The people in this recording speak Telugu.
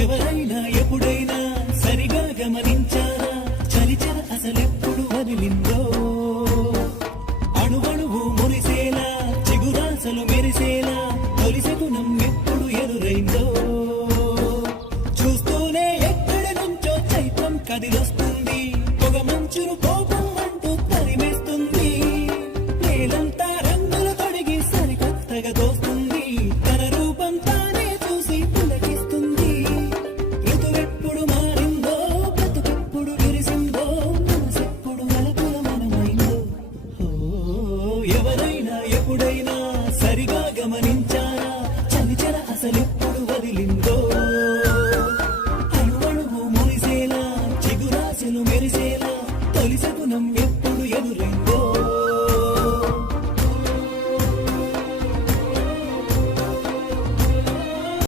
ఎవరైనా ఎప్పుడైనా సరిగా గమనించారా చలిచర అసలెప్పుడు వదిలిందో అణువణువు మురిసేలా చిగురాసలు మెరిసేలా తొలిసగుణం ఎప్పుడు ఎదురైందో చూస్తూనే ఎక్కడి నుంచో చైత్రం కదిలొస్తుంది పొగ మంచును కోపం అంటూ తరిమేస్తుంది నేలంతా రంగులు తొడిగి సరికొత్తగా దోస్తుంది తన రూపం తానే చూసి పులకిస్తుంది ఋతువెప్పుడు మారిందో బ్రతుకెప్పుడు విరిసిందో మనసెప్పుడు అలపుల మనమైందో ఎవరైనా ఎప్పుడైనా సరిగా గమనించారా చలిచల అసలెప్పుడు వదిలిందో